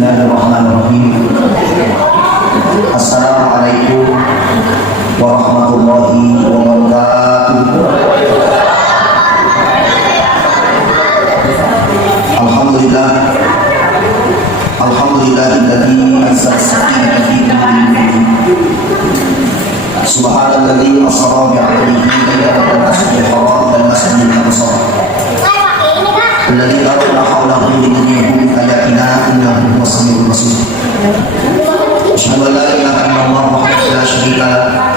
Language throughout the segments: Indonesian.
Bismillahirrahmanirrahim. Assalamualaikum warahmatullahi wabarakatuh. Alhamdulillah, alhamdulillahilladzi anzala as-sakinata fi qulubi subhanalladzi asra bi'abdihi laylan min al-masjidil haram ila al-masjidil aqsa alladzi la hawla lahu illa bi ayatina innahu huwas samiul basir. Asyhadu an la ilaha illallah wahdahu la syarika lah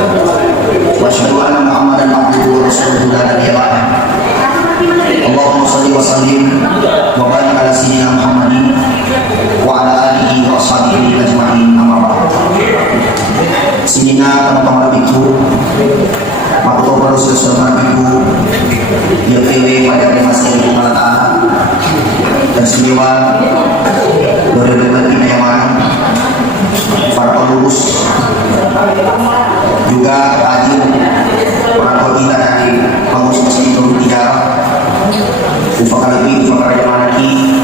wa asyhadu anna Muhammadan abduhu wa rasuluhu la nabiyya ba'dahu. Allahumma shalli wa sallim wa barik ala sayyidina Muhammadin wa ala alihi wa ashabihi ajma'in, amma ba'd. Sinina teman-teman itu waktu baru sudah itu YPW pada masih di Malata dan semua berdebat di Yaman, para pengurus juga hadir para koordinator dari pengurus masjid Nurul Tijarah Ufakar lebih Ufakar Jamanaki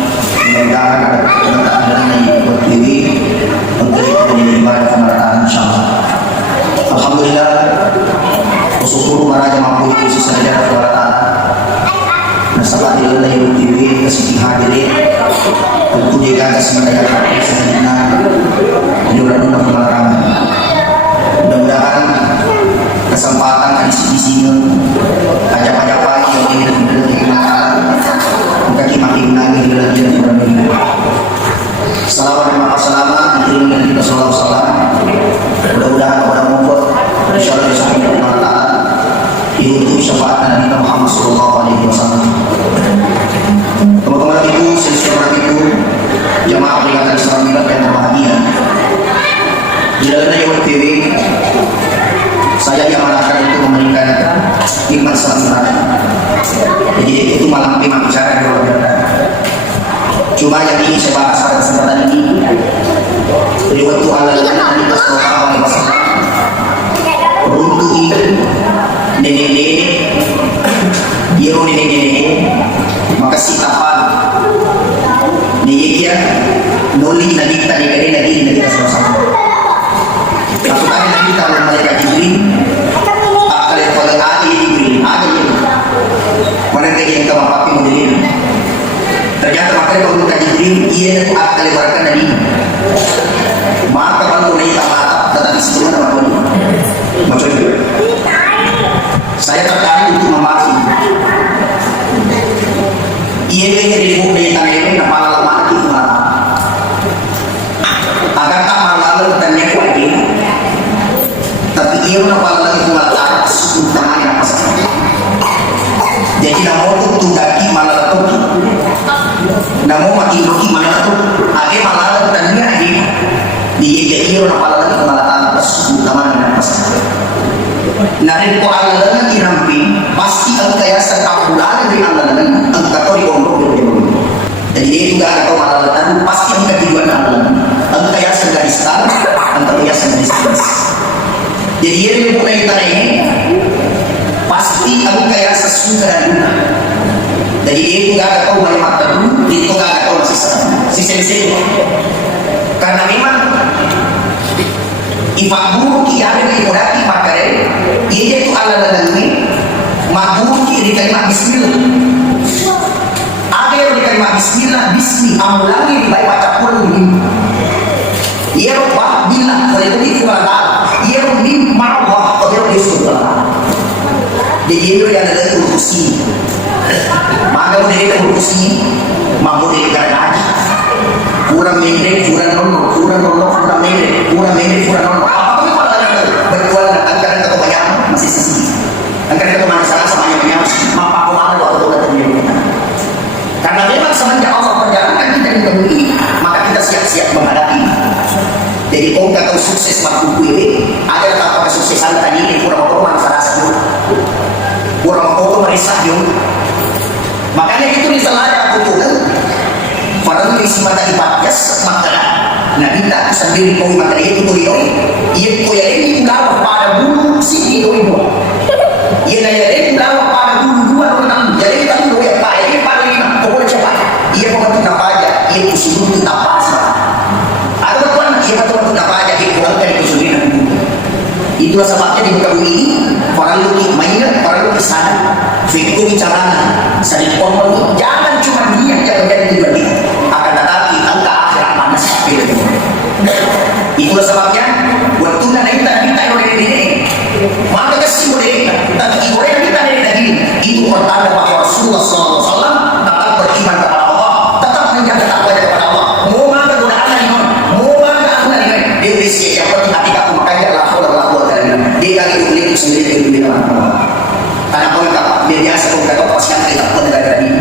mudah-mudahan ada keberkatan dari YPW untuk menjadi ibadah pemerataan insyaallah. Alhamdulillah, bersyukur para jemaah itu sisa sejarah kepada Allah. Nasabah dilai YPW kasih hadirin tentu juga kasih mereka hati sebenarnya menyuruh pemerataan. Mudah-mudahan kesempatan di sini ajak-ajak pagi yang ingin pemerataan bukan makin lagi lagi berbeda. Assalamualaikum warahmatullahi wabarakatuh. Mudah-mudahan kepada mumput insyaallah disambut pemerataan untuk syafaat Nabi Muhammad sallallahu alaihi wasallam. Teman-teman itu, sesuatu itu jamaah peringatan Islam yang berbahagia. Di dalam YPW saya diamanahkan untuk memberikan khidmat salat Jumat. Jadi itu malam tema bicara di luar biasa. Cuma yang ingin saya bahas pada kesempatan ini riwayat Allah Nabi sallallahu alaihi wasallam untuk nenek-nenek yero nenek-nenek maka sitapan neyekia noli nadi tadi kade nadi sama-sama. Satu kali Nabi tahu mereka Jibril akal kalau ada Jibril ada mana yang kamu pakai model ternyata makanya kalau kita Jibril ia itu akal lebarkan Nabi maka kalau naik mata tetapi sebelum nama Nabi macam itu saya tertarik untuk membahas ini. Ia dari buku yang tangan ini nama lama itu mana agar tak malah bertanya kuat tapi ia nama lagi itu malah tangan yang pas jadi nama itu daki malah itu nama mati doki malah itu ada malah bertanya ini dia jadi nama lagi itu malah tangan yang pas narin ko alalan irampin pasti ang kaya sa kapulan dari alalan ang katori kondok jadi dia juga ada alalan pasti ang katiduan alalan ang kaya sa garistan ang kaya sa garistan jadi dia yang mulai kita ini pasti ang kaya sa sugaran jadi dia juga ada kau banyak mata dulu dia juga ada kau sisa karena memang ifaburu kiari ni kodaki makare ia itu ala lalani maburu ki di kalimat bismillah ada yang di kalimat bismillah bismi amulangi di baik baca Quran ini ia rupah bila kalau itu berada ia rupin marwah kalau dia surga jadi itu yang ada kursi maka dari kursi mampu dari kerana kurang mengere kurang nono kurang mengere kurang nono apa pun kalau ada berjual anggaran kebanyakan masih sisi anggaran kebanyakan salah sama yang mapa kemana waktu datang karena memang semenjak Allah perjalanan kita diberi maka kita siap-siap menghadapi jadi kalau kita tahu sukses waktu ini ada apa kesuksesan tadi ini kurang-kurang masalah satu kurang-kurang merisah juga makanya itu misalnya aku tuh padahal isi mata ibadah makanan. Nah kita sendiri kau mata itu tuh ia kau yang ini udah pada bulu sini itu ia nanya ini udah pada bulu 2 6 jadi kan dua yang paling paling pokoknya cepat ia mau kita aja ia usul kita pas Itulah sebabnya di muka bumi ini para lelaki maingat, para lelaki sana. So itu bicaranya. Saya ngomong jangan cuma niat yang menjadi pribadi, akan tetapi angka akhirat panas. Itulah sebabnya waktu nanti kita oleh diri, maka kesimpulan tapi oleh kita dari tadi itu pertanda bahwa Rasulullah SAW tetap beriman kepada Allah, tetap menjaga takwa kepada Allah. Mau mana godaan ini, mau mana aku ini, dia berisi yang penting hati kamu makanya lah Allah dia kali itu sendiri itu dengan Allah. Karena kau dia biasa kau kata pasien kita pun negara ini.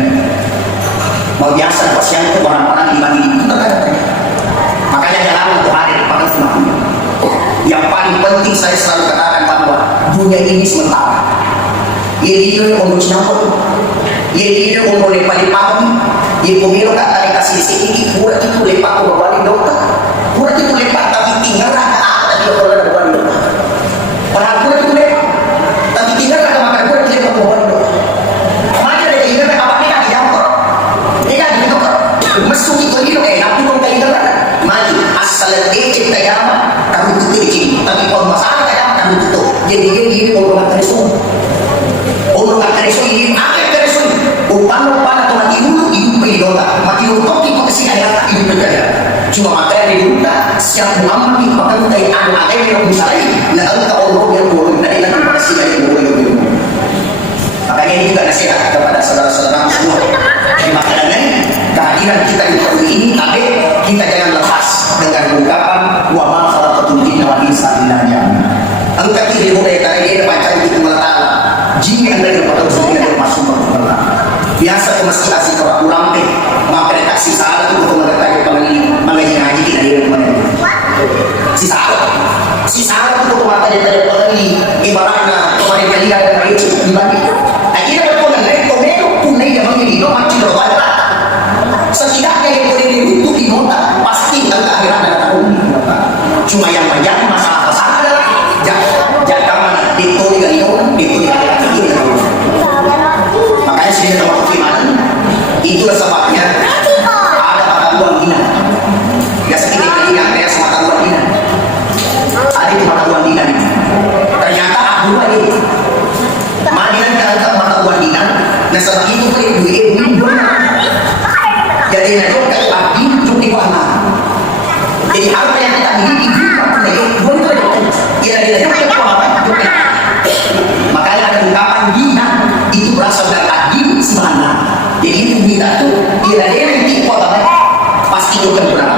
Mau biasa pasien itu orang-orang di bagi itu negara. Makanya jalan untuk hari pada semua. Yang paling penting saya selalu katakan bahwa dunia ini sementara. Ini dia untuk nyampur. Ini dia untuk lepas pagi. Ini pemilu kata dikasih sedikit kurang itu lepas ke bawah dokter. Kurang itu lepas tapi tinggal ada di bawah dokter. Padahal kurang itu lepas tapi tinggal ada makan kurang itu lepas ke bawah dokter. Mana ada tinggal apa ni nak diambil? Dia ada dokter. Masuk itu dia nak pun tinggal ada. Maju asal dia tayama kamu tutup di tapi kalau masalah tayama kamu tutup. Jadi dia orang teresun. Orang teresun ini apa teresun? Upang atau mati dulu hidup berdota. Mati dulu itu kesihatan hidup berjaya. Cuma maka yang dibuka siap Muhammad itu maka kita anak yang misalnya nak engkau Allah yang boleh dari nanti pada sini yang boleh. Makanya ini juga nasihat kepada saudara-saudara semua. Terima kasih kehadiran kita di tahun ini, tapi kita jangan lepas dengan ungkapan wa ma khalaqatul jinna wal insa illa liya'budun. Engkau tidak boleh tadi dia baca itu meletakkan jin yang dari pada sini ada masuk ke biasa ke masjid asik orang ulang maka ada taksi salah itu untuk mengetahui mengaji ngaji kita di rumah si salah itu untuk mengetahui pengaji ibaratnya kemarin kali ada kayu dibagi akhirnya berponan dari komero punai yang menjadi macam berwala setidaknya yang boleh dirutuk di nota pasti angka akhirat dan tahun cuma yang menjadi masalah adalah jaga mana ditolak makanya sini ada waktu iman itulah sebabnya ada mata uang dinar biasa kita kalian kayak semata uang dinar ada itu mata uang dinar ternyata aku ini Madinan terangkat mata uang dinar nah sebab itu boleh duit jadi nanti kita abdi untuk diwarna jadi harta yang kita miliki boleh ya dari makanya ada ungkapan dinar itu berasal dari adil semana jadi itu kita tuh tidak ada yang tipu pasti bukan benar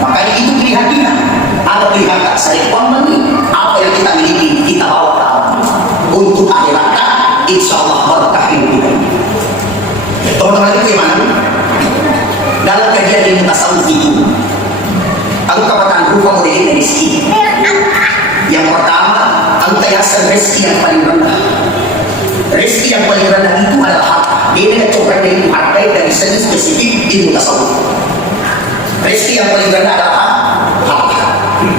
makanya itu pilihan kita ada pilihan tak saya pahami apa yang kita miliki kita bawa ke Allah untuk akhirat insya Allah berkah hidup kita teman-teman itu gimana dalam kajian ilmu tasawuf itu aku katakan rupa model rezeki yang pertama aku yayasan rezeki yang paling rendah. Rezeki yang paling rendah itu adalah harta. Dia coba dari harta dari segi spesifik ilmu tasawuf. Rezeki yang paling rendah adalah harta.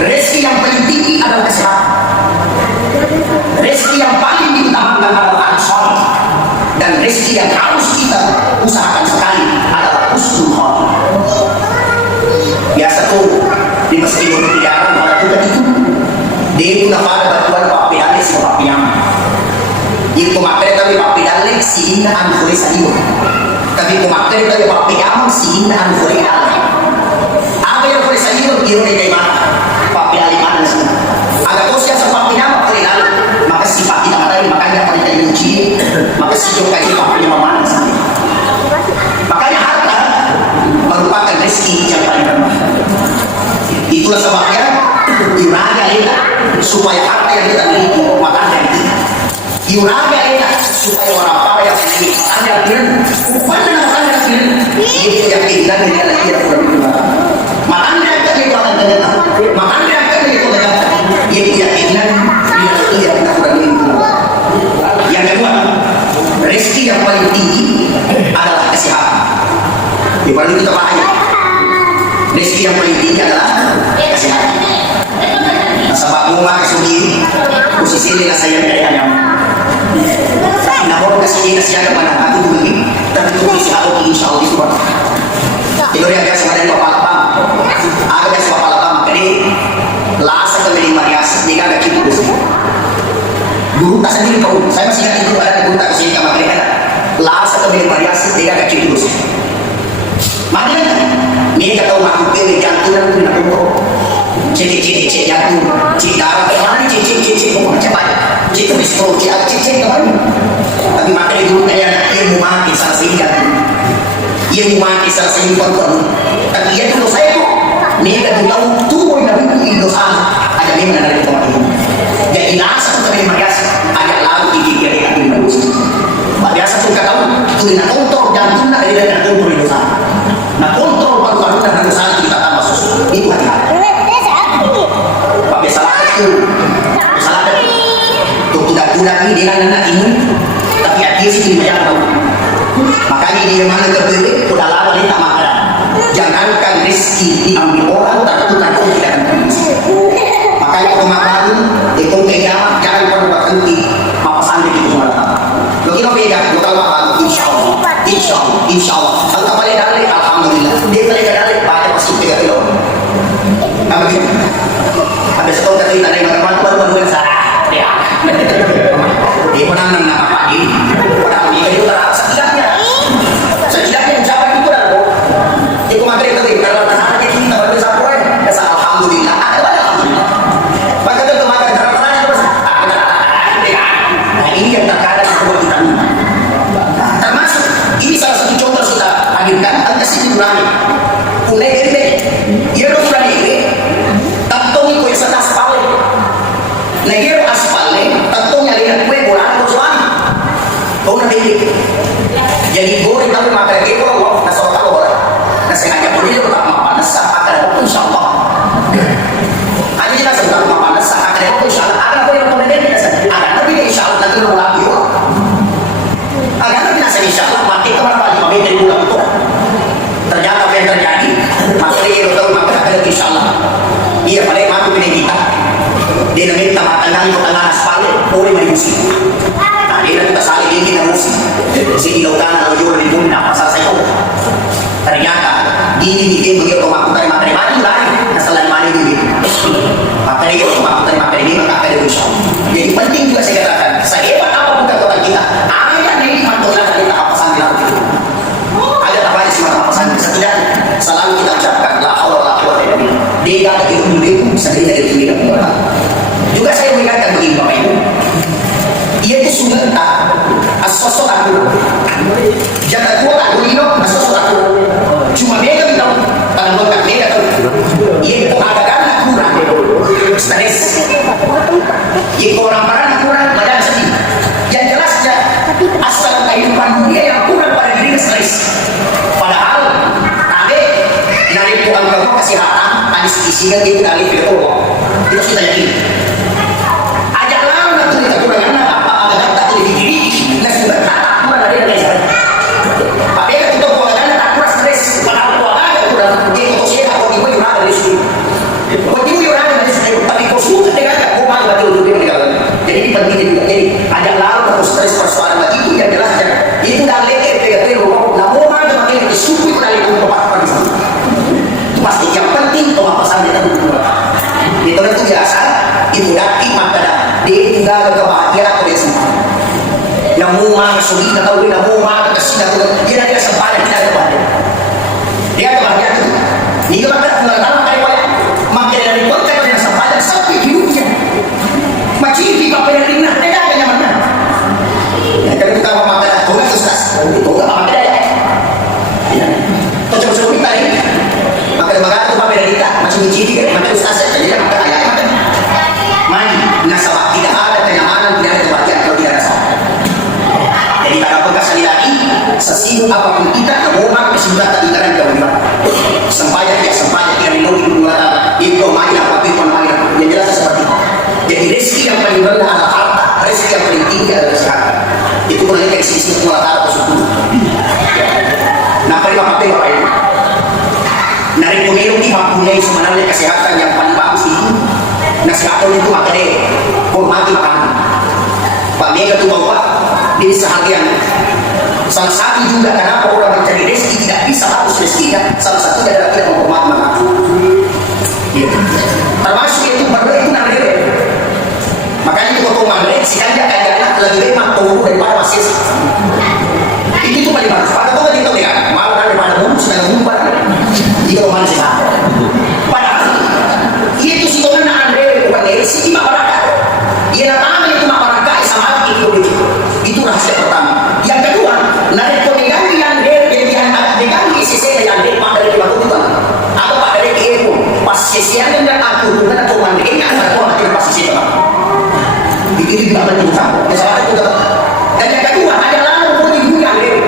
Rezeki yang paling tinggi adalah kesehatan. Rezeki yang paling diutamakan adalah ansor. Dan rezeki yang harus kita usahakan sekali adalah husnul khotimah. Biasa tuh di masjid berpikiran pada kita itu dia itu pada batuan Pak Pidale si Pak Piyam itu materi tapi Pak Pidale si Inna Anfuri Sadiwa tapi materi tapi Pak Piyam si Inna Anfuri Dale apa yang Anfuri Sadiwa kira dari mana Pak Pidale mana sih agak kau siasa Pak Piyam Anfuri Dale maka si Pak Piyam tadi makanya pada tadi uji maka si Jok kaji Pak Piyam mana sih makanya harta merupakan rezeki yang paling rendah itulah sebabnya Yuraga enak supaya harta yang kita miliki makanya Yuraga enak supaya orang apa yang miliki makanya makanya itu yang kita dia lagi yang berguna makanya kita itu akan ternyata makanya kita itu ternyata itu yang kita itu yang kita kurang yang kedua rezeki yang paling tinggi adalah kesehatan di paling kita bahaya rezeki yang paling tinggi adalah kesehatan sebab rumah kesugi posisi dengan saya yang namun kesini kesian kepada aku begini tapi itu bisa aku insya Allah itu itu dia biasa ada di Papalapam ada di Papalapam jadi lasa kembali variasi jika ada kita aku pilih jantungan itu nak kontrol. Cek jantung, cek darah, kemana cek mau cepat, cek kolesterol, cek kemana. Tapi makanya dulu kayak ilmu mati salah jantung, ilmu mati salah kontrol. Tapi ya dulu saya tuh, nih kan tahu tuh yang itu dosa, ada memang ada di tempat ini. Jadi langsung kami magasi, ada lalu dikikir kami manusia. Biasa tuh kata tuh nak kontrol jantung nak dari nak kontrol dosa, nak kontrol paru-paru dan dosa kita tambah susu itu hati. Pakai salah itu tuh tidak ini dia anak ini, tapi hati sih banyak tahu. Makanya dia mana kebeli udah lama dia tak makan. Jangankan rezeki diambil orang, tapi tidak akan kondisi. Makanya kalau makan itu kiamat jangan pernah berhenti. Apa sampai itu malam. Lo kira beda, lo kalau makan insya Allah. Kalau tak balik dalek, alhamdulillah. Dia balik dalek pada pasti 3 kilo. Nah begitu. Ada setahun kali tak ada yang baru yang salah. Dia menang nama pagi. Padahal dia itu setidaknya ucapan itu dah. Itu materi itu kalau tahan kita baru sampai. Alhamdulillah. Alhamdulillah. Maka itu maka terang terus. Nah ini yang terkadang buat kita. Termasuk ini salah satu contoh kita hadirkan ada sini nurani. Mulai dari dia nurani ini tatung itu yang sedang aspal. Negeri aspal tatungnya dengan kue bola atau suami. Kau nanti jadi goreng tapi makan kue bola nasi tahu bola. Nasi aja pun dia tak makan nasi akan insyaallah. Hanya kita sedang makan nasi akan insyaallah. Akan apa yang kau nanti akan tapi insyaallah nanti lo lagi. Akan tapi nasi insyaallah mati kemana lagi mami dari bulan itu. Ternyata apa yang terjadi maka dia tahu maka akan insyaallah. Iya paling mati dengan kita. Dia nak minta makan nasi tengah aspal boleh menyusi. Nah dia nak kita saling dia kita musi. Si lautan atau jual di bumi nak pasal saya. Ternyata ini begitu aku tadi makan mati lain masalah mani ini. Maka dia aku tadi makan ini maka ada dosa. Jadi penting juga saya katakan sehebat apapun kekuatan kita ada nikmat Tuhan kita apa sambil itu. Ada apa sih apa sambil setidaknya selalu kita ucapkan la haula wala quwwata illa billah. Dia ada ilmu bisa dari tidak punya. Juga saya mengingatkan begini Bapak Ibu, ia itu sudah sosok aku jangan kuat aku ini sosok aku cuma mereka bilang kalau bukan mereka tahu ia itu agak kurang stres ia orang parah kurang badan sedih yang jelasnya asal kehidupan dunia yang kurang pada diri stres padahal ada dari Tuhan kau kesehatan hadis isinya dia dari itu kita yakin sulit atau dia mau kasih atau dia ada sempadan tidak ada pada dia kebahagiaan itu dia makan mengatakan kayak makin dari kota dengan sempadan sampai hidupnya macam ini apa yang ringan dia ada nyaman ya kalau kita makan itu nggak susah itu nggak makan dia ya tuh coba kita ini makan itu apa yang kita macam ini kan macam susah saja dia makan ayam makan mandi nasabah tidak ada kenyamanan tidak ada kebahagiaan kalau tidak ada sabar. Jadi tak apa sekali lagi sesibuk apapun kita kemohon kesibukan tadi kan kita sempaya tidak minum itu kata itu main apa itu main yang jelas seperti itu. Jadi rezeki yang paling rendah adalah harta, rezeki yang paling tinggi adalah kesehatan. Itu pun dari sisi kualitas atau suku. Nah, pada apa itu? Narik pemilu ini mempunyai sebenarnya kesehatan yang paling bagus itu. Kesehatan itu makanya hormati makanan. Pak Mega itu bawa di seharian. Salah satu juga kenapa orang mencari rezeki tidak bisa harus rezekinya. Salah satunya adalah tidak menghormati makanan. Ya. Termasuk itu berdua itu namanya. Makanya itu potongan rezeki aja kayaknya lebih lemak tunggu daripada masih. Itu paling bagus. Pada tuh kita lihat malah daripada bulu sedang bulu pada. Jika mana sih? Padahal itu si Tuhan na Andre bukan dari si Ima Baraka. Ia nama itu Ima Baraka sama itu. Itu rahasia pertama. Yang kedua, narik pemegang yang pegang isi saya yang dia pada di batu itu atau pada di ibu pas sesian dan aku bukan atau mandi ini ada orang yang pas sesi apa. Itu juga penting sama. Misalnya itu dan yang kedua ada lalu pun ibu yang dia.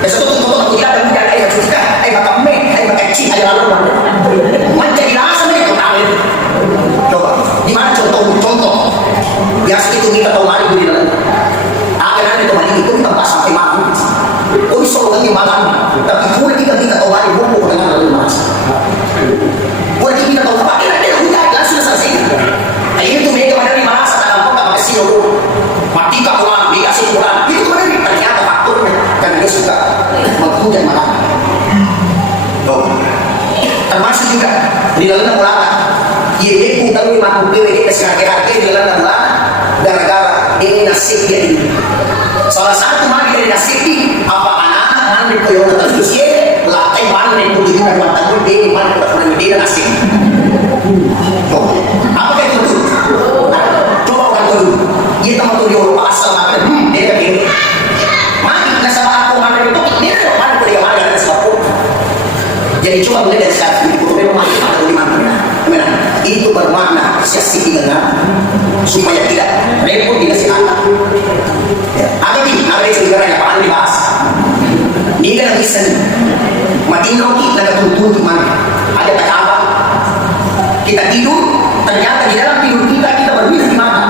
Besok itu aku tidak ada yang ada juga. Maka me, maka cing ada lalu mana. Menjadi rasa itu tahu. Coba, di mana contoh? Biasa itu kita tahu mari di dalam. Agar itu mari itu kita pas sampai makan. Oh, iso lagi makan. Tapi boleh kita tahu mari buku dengan lalu mas. Boleh kita tahu apa? Kita udah langsung selesai. Itu mereka pada lima rasa dalam kota makasih dulu. Mati kapulan, dikasih pulang. Itu mana ternyata faktornya karena dia suka menghujan makan. Termasuk juga di dalam ulama dia utang 50 PWD harga di dalam ulama gara-gara ini nasib dia ini salah satu mari dari nasib ini apa anak-anak mandi koyona terus ya latai mandi pun juga mata pun dia mandi pernah dia nasib apa kayak itu coba orang dulu dia tahu tuh dia asal makan dia begini mandi nasabah aku mandi itu dia mandi pun dia mandi dan sebab jadi coba mulai dari saat itu memang ada di mana itu bermakna siasat dengan supaya tidak repot dikasih anak. Ada di negara yang paling dibahas. Ini kan bisa mati roti dan tuntun di mana ada kata apa? Kita tidur ternyata di dalam tidur kita berbeda di mana?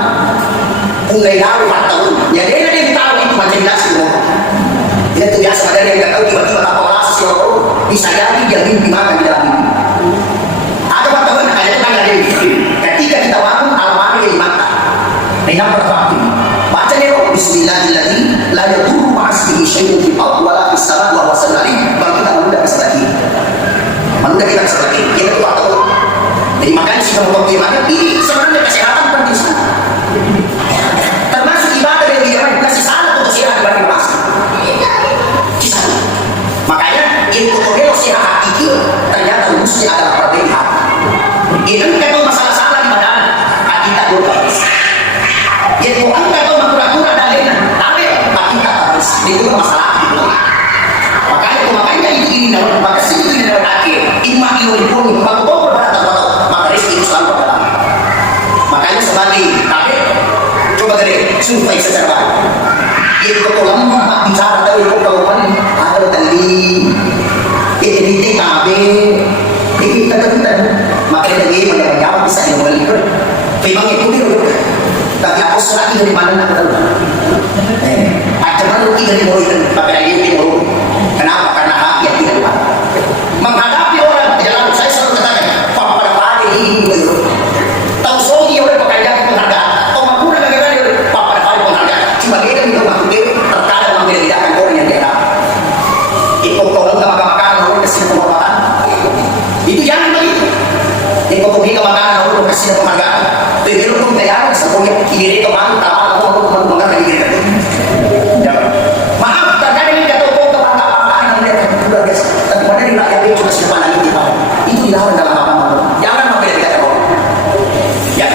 Mulai dari 4 tahun. Jadi ada yang tahu itu macam nasi semua. Itu biasa ada yang nggak tahu tiba-tiba apa rasa siapa bisa jadi dia mimpi makan di dalam mimpi. Ada wartawan ada yang ada yang ketika kita bangun alam yang mata. Yang pertama baca dulu Bismillahirrahmanirrahim la yadurru ma'asmihi syai'un fil ardi wa la fis samaa'i wa huwa samii'ul 'aliim. Bagi kita mudah bisa lagi. Mudah kita bisa lagi. Kita tuh tahu. Jadi makanya sih kalau bagaimana ini sebenarnya kesehatan penting sekali. Termasuk ibadah yang dijalankan kasih salah untuk sehat bagi manusia. Makanya itu model sehat hakiki ternyata rumusnya adalah perbedaan hati. Ini kan masalah-masalah di badan kita berbaris. Itu kan kalau makura-kura dalena, tapi kita harus itu masalah itu. Makanya ini dalam bagas itu di dalam akhir. Imma ilmu maka berkata maka rezeki itu selalu datang. Makanya sebagai tapi coba dari survei secara baik. Itu kalau lama bicara dari kalau ada tadi ini TKB ini kita makanya dia menjawab bisa yang balik memang itu dia tapi aku selagi dari mana nak tahu ada mana dari mulut tapi dia di mulut kenapa karena hati yang tidak lupa menghadapi orang jalan saya selalu katakan pada pagi ini tahu sogi oleh pekerjaan penghargaan atau mampu dengan negara pada pagi penghargaan cuma dia minta mampu dia terkadang membedakan orang yang dia dapat itu tolong sama makanan orang kasih penghargaan itu jangan begitu itu pemilik makanan orang kasih penghargaan itu pun tayar semuanya kiri ke mana tahu orang menghargai diri maaf terkadang ini jatuh ke makanan dia sudah biasa tapi pada di rakyat dia cuma siapa lagi itu dilarang dalam agama jangan membedakan orang ya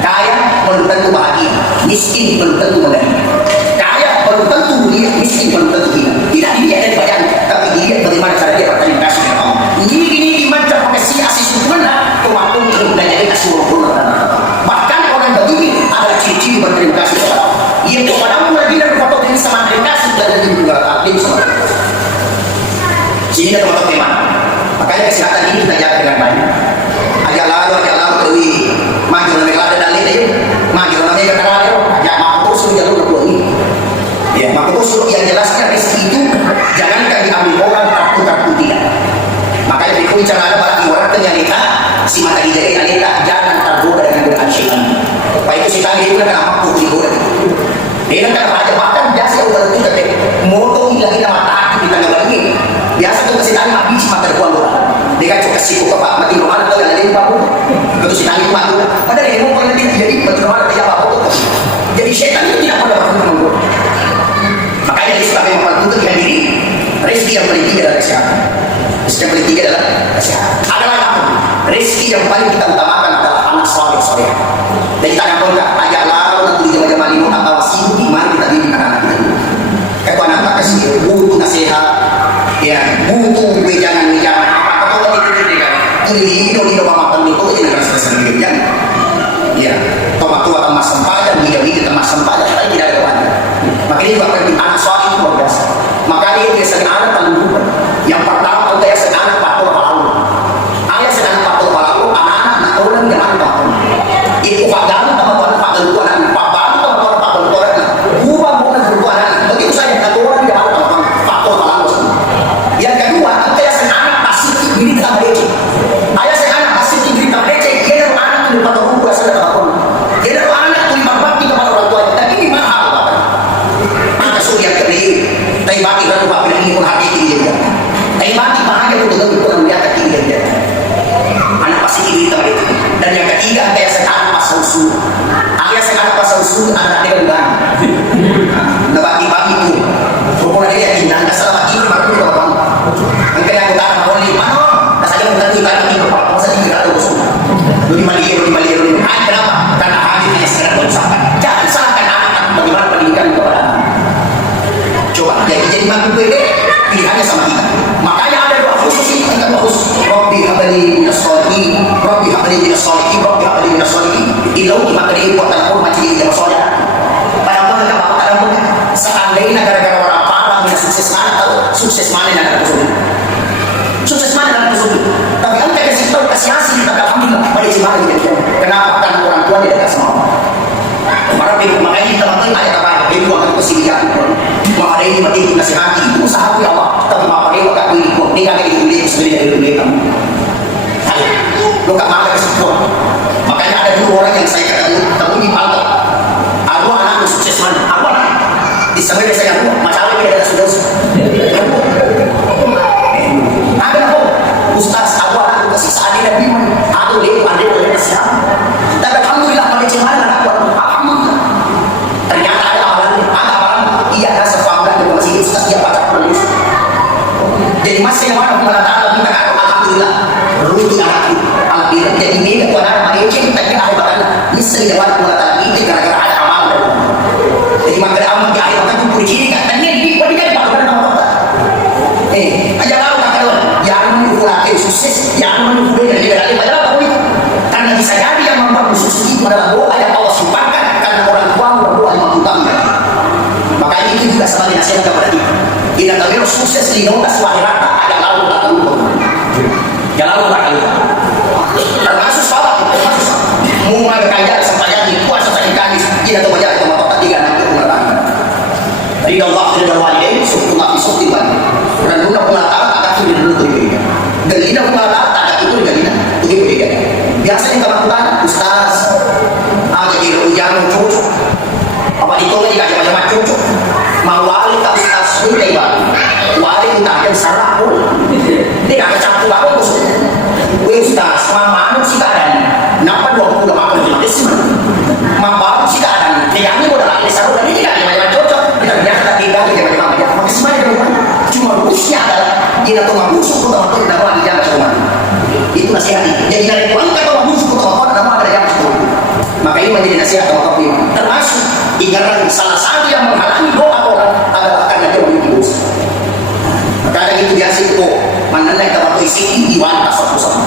kaya belum tentu bahagia miskin belum tentu menderita kaya belum tentu mulia miskin belum tentu hina tidak dilihat dari badan tapi dilihat bagaimana cara dia berterima kasih kepada Allah ini macam kasih asis mana kemampu hidup dan jadi kasih Allah bahkan orang begini ada ciri-ciri berterima kasih kepada Allah yang kepadamu lagi dan foto ini sama terima kasih dan jadi juga takdim sama sini ada foto tema makanya kesehatan ini kita jaga dengan baik ajak lalu dari maju dan negara dan lain ayo maju dan negara lalu ajak mampu suruh jalur kedua ini ya mampu suruh yang jelasnya rezeki itu jangan diambil orang kartu tidak makanya berikut bicara ada bagi orang ternyata si mata dijagain alita jangan tergoda dengan godaan syaitan baik itu syaitan itu kan mampu digoda dia kan raja bahkan biasa udah itu tapi moto hilang kita mata hati kita nggak lagi biasa tuh kasih tali habis mata kuat loh dia kan cuma kasih kok pak mati rumah atau yang lain baru itu si tali mati padahal dia mau nanti jadi mati rumah dia apa jadi syaitan itu tidak pernah bertemu makanya dia suka memang itu dihadiri rezeki yang paling tinggi adalah kesehatan rezeki yang paling tinggi adalah kesehatan adalah apa Lino pamakan itu ini negara selesai dengan ya, tua temas sempadan, gigi temas sempadan, tapi tidak ada kewajiban. Makanya juga penting anak soal itu luar biasa. Makanya dia biasanya anak paling lupa. Yang pertama kalau dia sedang anak patul palau, ayah sedang patul palau, anak-anak nak orang jangan patul. Itu fakdan sama tuan fakdan tuan anak, fakdan sama tuan fakdan tuan anak. Gua bukan tuan anak. Begitu saya nak orang jangan patul patul palau. Yang kedua, ayah sedang anak pasti diri tak boleh. Ayah sedang anak pasti diri tak boleh. Dia ada anak tu patul gua sedang patul. Dia ada anak tu berbakti kepada orang tua. Tapi ini mahal bapak. Maka surya kebeli. Tapi baki kan lupa bilang ini pun hati tinggi dia. Tapi baki bahagia untuk dengan itu orang melihat tinggi dia. Anak pasti tinggi tak boleh. Dan yang ketiga, ayah sedang anak pasal usul. Ayah sedang anak pasal usul anak dia kan. Nah baki itu. Pokoknya dia yakin. Anda salah baki itu maka itu bapak. Angkat yang utara mau lima. Nah saja kita tinggal di tempat. Masa tinggal ada usul. Lima liru. Kenapa? Karena hadirnya sekarang berusaha. Jangan salahkan anak bagaimana pendidikan kepada anak. Coba jadi mampu beda pilihannya sama kita. Makanya ada doa khusus ini, kita doa khusus. Rabbi habli minas sholihin, Rabbi habli minas sholihin, Rabbi habli minas sholihin. Ilau maka dia buat tanpa majlis dia bersolat. Padahal mereka bapak kadang punya. Seandainya gara-gara orang parah punya sukses mana tahu sukses mana yang ada kusuli. Sukses mana yang ada kusuli. Tapi anda kasih tahu kasih hasil kita alhamdulillah pada cimara dia. Kenapa? Karena orang tua dia tidak semua. Makanya kita teman ayat apa? Ibu akan kesilihan. Maka ini penting nasihati itu usaha ya Allah. Tapi maka dia akan diriku. Dia akan diri sendiri dari dunia kamu. Lo tak malah kesepuan. Makanya ada dua orang yang saya ketemu di pantai. Aku anak sukses mana? Aku anak. Di sebelah saya aku masalah tidak ada sudah. Ada apa? Ustaz aku anak kasih saat ini bimbing. Aku dia pandai boleh nasihat. Tapi alhamdulillah pada cemana anak aku. Alhamdulillah. Ternyata ada amalan. Iya rasa faham dan masih Ustaz dia baca penulis. Jadi masih yang mana Allah Taala minta alhamdulillah. Rugi anakku. Alhamdulillah jadi ini tuan anak mari cek tapi ada badan. Mesti jawab Allah Taala itu gara-gara ada amal. Jadi maka amal di akhir waktu pun ciri kan tanya di pada jadi badan nama kota. Aja tahu tak kalau yang menunggu lagi sukses, yang menunggu dari dari padahal apa itu? Karena bisa jadi yang membuat sukses itu adalah doa yang Allah simpankan karena orang tua berdoa 50 tahun. Makanya itu juga sebagai nasihat kepada kita. Kita tahu sukses di dunia akhirat ada lalu tak lupa. Ya lalu tak lupa. Termasuk sahabat, mau berkaya sampai di puasa tadi kamis kita tahu banyak teman kota 36 umrah. Ridha Allah dan walidain syukurlah fi syukur. Dan guna pengataan akan sulit dulu diberikan. Dan ina pengataan tak itu dengan diberikan. Biasanya kalau kita ustaz ada di ujian cucu. Apa itu lagi macam-macam cucu. Mawali tak ustaz sudah bang. Wali tak ada salah pun. Dia ada campur apa maksud? Ustaz, mama sih tak ada. Nampak 20 makan jelas sih. Mama sih tak ada. Dia ni udah lagi saru dan ini tidak macam cocok. Ternyata tidak macam-macam. Maka semuanya cuma rusnya adalah dia tahu musuh atau tidak dapat dijaga semua. Itu nasihat. Jadi dari Quran kata musuh atau tidak ada yang itu. Maka ini menjadi nasihat atau kafir. Termasuk ingatan salah satu yang menghalangi doa orang adalah karena dia memiliki dosa. Maka itu biasa itu mana naik tempat isi diwan kasar sama.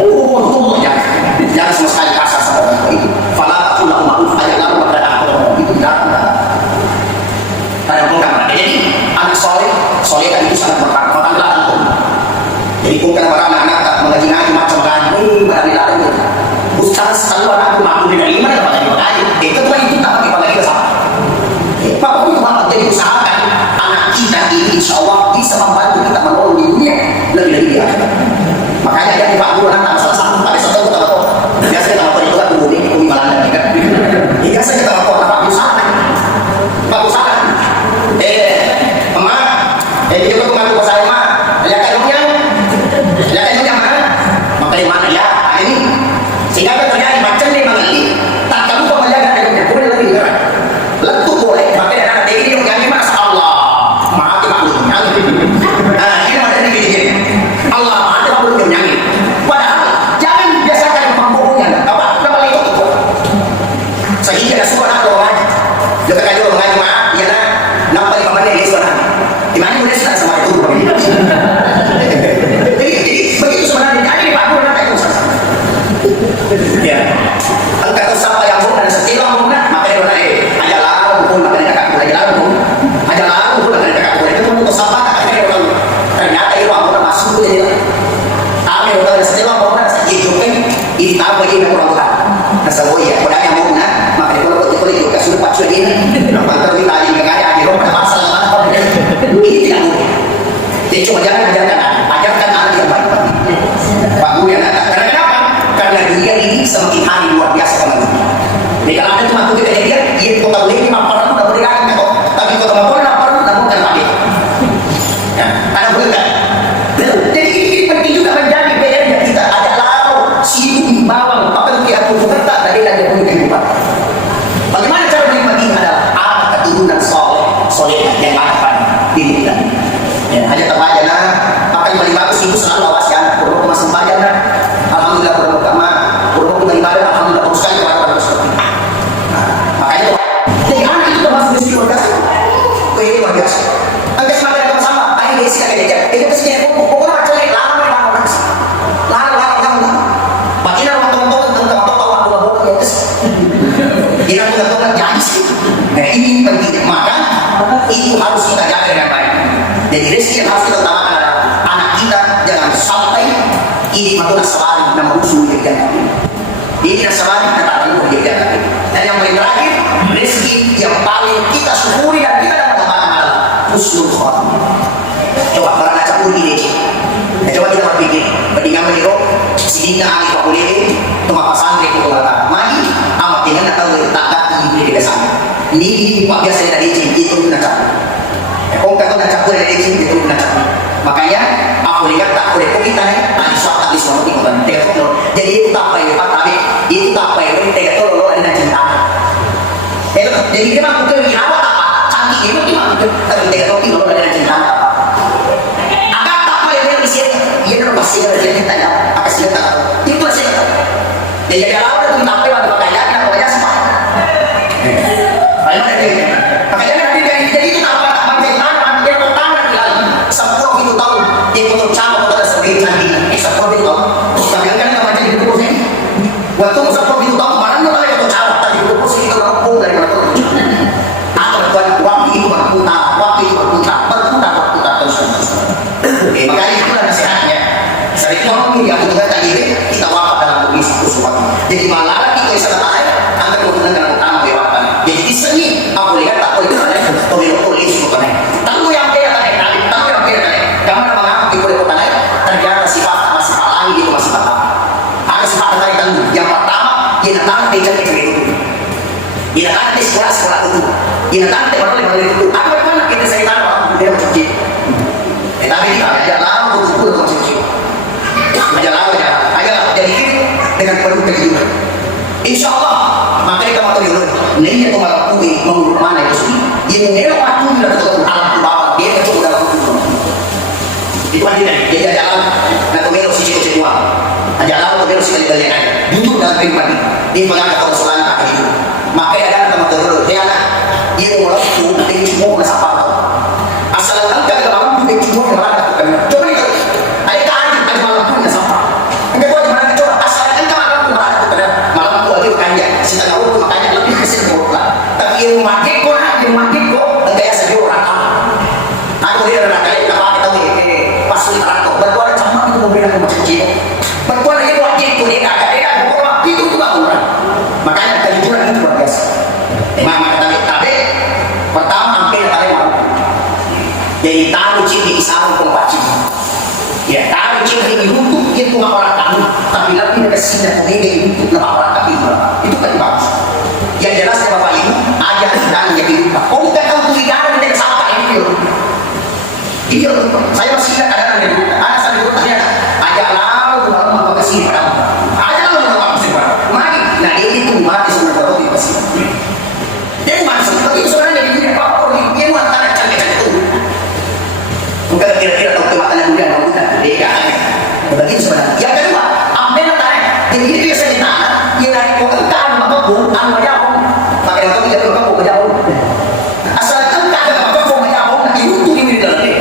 Oh, jangan sama sekali kasar sama orang itu. Fala aku nak maaf ayat lalu pada aku itu tidak. Pada program. Jadi anak soleh kan itu sangat bermanfaat untuk. Jadi bukan orang anak mengaji macam lain, barang lain. Ustaz kalau anak mampu menerima dapat mengaji. Itu itu tak pakai lagi ke sana. Bapak itu malah jadi usahakan anak kita ini insya Allah bisa membantu kita menolong di dunia lebih-lebih di akhirat. Makanya ada Pak Guru anak salah satu pada satu kita lapor. Biasanya kita lapor itu kan bumi Belanda kan. Biasanya kita lapor Pak usahakan. Pak usahakan. Dia tuh mengaku ke saya mah. Lihat yang mana? Maka di mana ya? Ini sehingga terjadi macam ni mengerti. Tak kamu kau menjaga dan boleh lebih berat. Letup boleh. Maka ada anak ini yang jadi mas Allah. Mati maklum. Nah ini ada ni gini. Allah mati maklum yang ini. Padahal jangan biasakan pembohongan. Apa? Kenapa itu? Sehingga dah suka nak doa. Jika kau mengaji maaf, ya nak. Nampak di mana dia suka. Di mana dia suka sama itu. Jadi begitu sebenarnya. Jadi Pak Guru nak Ya. Ang katusap pa yung muna, sa tilang muna, makaya na ajala ko makaya na ajala ko makaya na ito mo ito sa bata, kaya ko ternyata yung ako na masuk ko nila. Kami udah sa tilang muna, sa ijukin, itabo yung kurang-kurang. Nasa boya, wala yung muna, makaya ko ito kasulpat siya din. Napagkaro yung tali ng kagaya, di ko matabasa lang ako. Hindi lang muna. De hecho, ajarkan anak yang baik. Bagus ya, karena kenapa? Karena dia ini semakin hari luar biasa teman-teman. Jadi kalau ada cuma kita dia kota ini maparan udah berikan kok, tapi kota maparan laparan udah bukan lagi. Ya, ada bukan. Jadi ini penting juga menjadi PR yang kita ada lalu sibuk bawang apa yang kita tak dari punya kehidupan. Bagaimana cara menikmati adalah anak keturunan soleh yang makan diri kita. Ya, hanya terbaca nah, maka yang paling bagus itu selalu awas ya, kurang masuk sembahyang nah. Alhamdulillah kurang agama, kurang beribadah, alhamdulillah terus sekali kepada Allah Subhanahu. Makanya itu, jadi anak itu termasuk miskin luar biasa. Ini luar biasa. Angkat semangat yang sama, ayo desi kakek dia. Itu kesini, pokoknya macam ni, lama. Makanya orang tua tentang tahu aku ya terus. Kita punya janji sih. Nah ini penting, maka itu harus kita jaga dengan baik. Jadi rezeki yang harus kita utamakan adalah anak kita jangan sampai ini matuna selalu nama musuh yang kita ini selalu kita tak tahu yang kita. Dan yang paling terakhir rezeki yang paling kita syukuri dan kita dapat utamakan adalah husnul khotimah. Coba para anak pun ini, coba kita berpikir, berdingan meniro, sidina ali pak boleh, tunggu pasantren itu kata, mari amat dengan tahu tak ini di sana. Ini pak biasa dari itu nak. Kung kata nak campur dari sini itu nak. Makanya aku lihat tak boleh kok kita nih ada suatu alis mau tinggal tengok. Jadi itu tak payah tapi itu tak payah tengok lo ada cinta. Jadi dia mampu ke awak apa cantik itu dia mampu tapi tengok lo ada cinta apa. Agak tak payah dia mesti dia lo pasti ada cinta ya. Apa sih tak? Itu sih. Jadi kalau ada tuh tak payah ada pakaian nak pakaian semua. Baik mana dia? Pakaian nanti jadi itu tak untuk cara kita sebagai cantik, seperti itu. Tapi kan kita macam itu pun ini. Waktu seperti itu tahu mana kita itu cara tadi itu pun kita rampung dari mana tu. Atau waktu itu berputar terus. Makanya itulah nasihatnya. Sering orang ini yang kita tadi kita wafat dalam kondisi kesusahan. Jadi malah kita bisa tahu anda kemudian dengan utama lewatan. Jadi di sini aku lihat tak boleh ada tulis bukan. Tentu yang dia tadi, tentu yang dia tadi. Kamu ternyata sifat masih lain itu masih patah. Ada sifat lain tentu. Yang pertama, dia datang tidak itu. Dia datang di sekolah itu. Dia datang di mana itu. Apa mana kita saya tahu orang dia mencuci. Tapi kita ajak lalu betul mencuci. Ajak lalu ya. Ayolah jadi dengan penuh kejujuran. Insya Allah maka kita mau tahu ini itu malah kui mengurut mana itu sih. Dia mengelak waktu bila betul alam bawah dia itu udah itu kan dia jadi jalan nak kemero sisi semua jalan kemero sisi kalian duduk dalam kehidupan ini pengaruh kalau soalan tak itu maka ada teman terus dia nak dia mau laku dia semua nak apa asal angkat ke malam dia semua yang mana lakukan coba itu ada kan ada malam pun nak apa enggak tahu di mana coba asal angkat malam pun mana lakukan malam tu ada kaya kita tahu makanya lebih kesel lah tapi yang makin kau enggak ya saja orang aku dia nak kali kita tahu pasti teratur. Berkuala camak itu mobil yang macam kecil. Berkuala itu wajib itu dia kakak itu juga murah. Makanya kejujuran itu luar biasa. Mama tapi pertama hampir tadi malu. Jadi tahu ciri isam pembaci. Ya tahu ciri untuk itu orang kamu. Tapi lebih kesini pemilik untuk orang kami itu kan bagus. Yang jelasnya bapak ibu ajar dan jadi lupa. Oh bukan kamu tuh tidak ada siapa ini. Iya, saya masih ingat ada saya dulu tanya, aja lalu apa kesini pada, aja lalu apa kesini pada, mari, nah ini tuh mati sebenarnya itu pasti. Dia masuk, tapi sebenarnya dia apa dia mau tanya cantik itu. Bukan kira-kira tahu kematian bukan, dia kan. Begitu sebenarnya. Yang kedua, ambil tanya, jadi dia biasa ditanya, dia dari kota apa pun, anu aja pun, pakai waktu dia berapa pun aja pun. Asal kan ada apa pun aja pun, itu tuh ini dalam dia.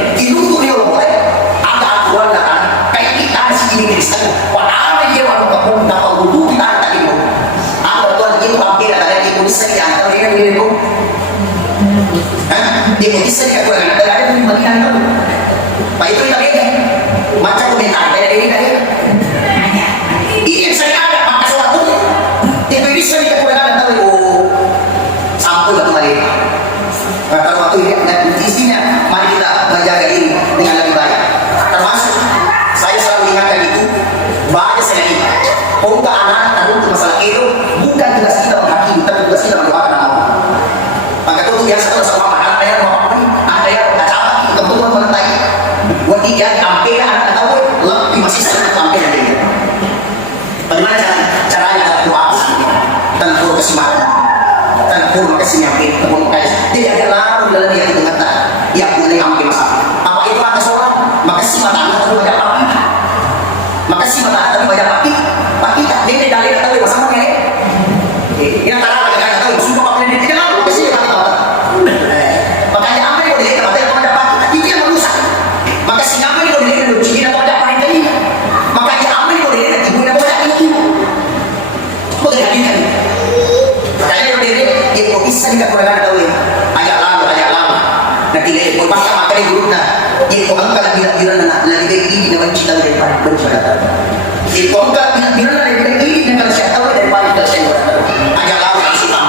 Ini Kristen, padahal dia orang kampung dapat wudhu kita Jadi bisa dikatakan ada yang bagian kamu. Pak itu tadi macam komentar dari ini tadi. Ini saya ada maka suatu itu bisa dikatakan tahu sampul atau mari. Kalau waktu ini isinya mari kita menjaga diri dengan lebih baik. Termasuk saya selalu ingatkan itu bahaya saya ini. Untuk anak untuk masalah itu bukan tugas kita menghakimi, tapi tugas kita mendoakan Allah. Maka itu biasa kalau sama anak yang ada yang kacau kebetulan menetai. Buat dia hampir anak tahu lebih masih sangat hampir dia. Bagaimana caranya dalam doa? Tentu kesemangat, tentu kesenyapin, tentu kayak tidak ada larut dalam dia itu kata. Ya boleh hampir masalah. Apa itu atas orang? Maka si mata anak tapi banyak papi. Maka si mata anak tapi banyak papi. Papi tak dia dari tahu bersama kan? Ini antara mereka tahu sumpah papi dia tidak tahu kesini papi tahu. Makanya apa yang boleh kata dia banyak papi itu yang merusak. Maka si apa yang boleh dia ciri atau banyak papi tadi. Makanya apa yang boleh dia ibu dan banyak itu. Boleh hadirkan. Makanya yang boleh dia bisa dikatakan tahu ya. Agak lama. Nanti dia boleh pakai maka dia guruna. Itu angkat bila nak lagi ini dengan cita daripada penciptaan. Itu angkat bila lagi ini dengan syaitan daripada syaitan. Agak lama sudah.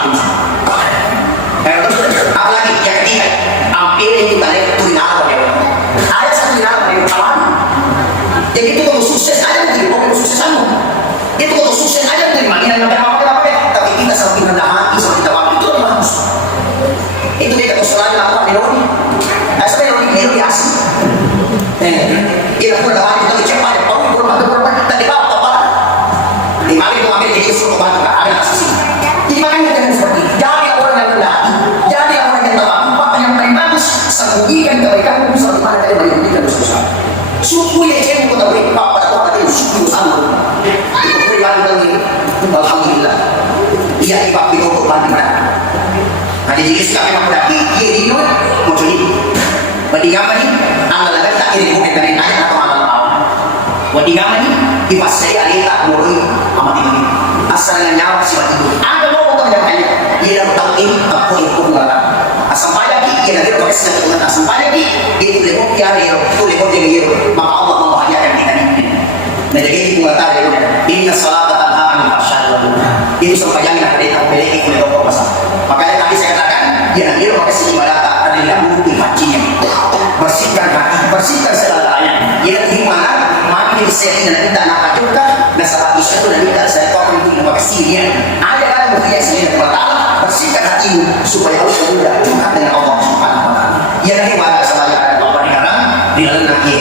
Apalagi yang ketiga, hampir itu tadi tulisan ya. Ada satu tulisan dari kawan. Jadi itu kalau sukses aja mungkin kalau sukses anu. Itu kalau sukses aja mungkin mana yang apa ya. Tapi kita sampai rendah hati, sampai kita mati itu bagus. Itu dia kalau selalu lakukan di Roni. Saya Roni asli. Ia pun dah kita cepat tahu berapa tadi apa di mana itu ambil jadi suatu bantu ada asisi di mana jangan seperti jadi orang yang rendah jadi orang yang tahu apa yang paling bagus sembunyikan kebaikan itu satu mana dari banyak kita dosa suku yang saya mau tahu apa apa itu suku sama itu pribadi lagi alhamdulillah ia ibadah itu bantu mereka ada jadi sekarang memang berarti dia di mana mau jadi bagaimana ni anda lagat tak ini bukan dari ayat atau alam awam. Bagaimana ni ipas saya alita mulai amat ini asal dengan nyawa sifat itu. Anda mau betul yang kaya ia dah tahu ini apa itu mengalah. Asal payah ki ia dah tahu kesana dengan asal payah ki itu lebih kiari itu lebih dia maka Allah membahagiakan kita ni. Nah jadi itu mengatakan inna salata tanha anil fahsya'i wal munkar. Itu sepanjang yang ada tahu beli itu lebih pasal. Makanya tadi saya katakan dia nak dia pakai ibadah adalah untuk hajinya. Bersihkan hati, bersihkan segalanya. Ia di mana makin disini dan kita nak ajukan nasabah itu dan kita saya tahu itu nak kasihnya. Ada kan bukti sini dan Allah bersihkan hatimu supaya Allah mudah dekat dengan Allah Subhanahu Wa Taala. Ia di mana sebagai ada pernikahan di dalam nanti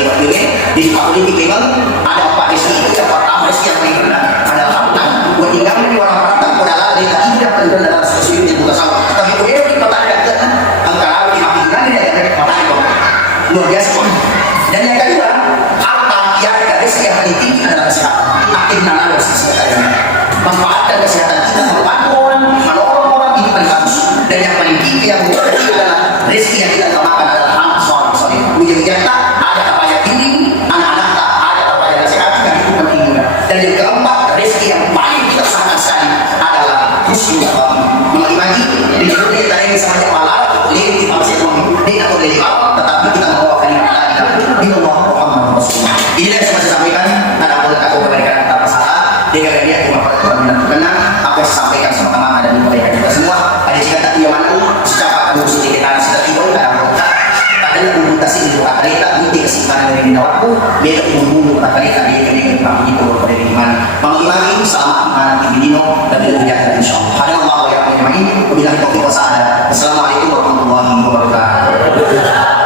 di politik memang ada apa di sini itu pertama yang paling rendah adalah harta. Buat tinggal di orang harta adalah dia tidak penting dalam sesuatu yang bukan salah. Tapi kemudian kita tak ada angka di makinan dia ada kepala luar biasa dan yang kedua harta yang dari segi paling tinggi adalah kesehatan aktif nalar kesehatan manfaatkan kesehatan kita membantu orang menolong orang ini paling bagus dan yang paling tinggi yang adalah rezeki yang kita makan adalah anak seorang soleh menjadi ada apa yang tinggi anak-anak tak ada apa yang sehat yang itu penting dan yang keempat rezeki yang paling kita sangat sekali adalah husnul khatimah mengimani di dunia kita ini sama yang malar lihat di masjid ini atau dari awal tetapi kita membawakan yang kita di Allah Muhammad Rasulullah. Inilah yang saya sampaikan. Ada aku memberikan kata masalah. Dia dia cuma karena apa yang saya sampaikan sama teman ada di kebaikan kita semua. Ada jika tak yang mana secara kamu sedikit kita sudah tidur dalam kota. Ada yang mutasi di kota kita ini kesimpulan dari dinawaku. Dia umum kota kita dia kena kami itu dari mana. Mengimahi selama Ibnu dan dia insyaallah. Ada Allah yang mengimahi. Wabillahi taufiq wa hidayah. Assalamualaikum warahmatullahi wabarakatuh.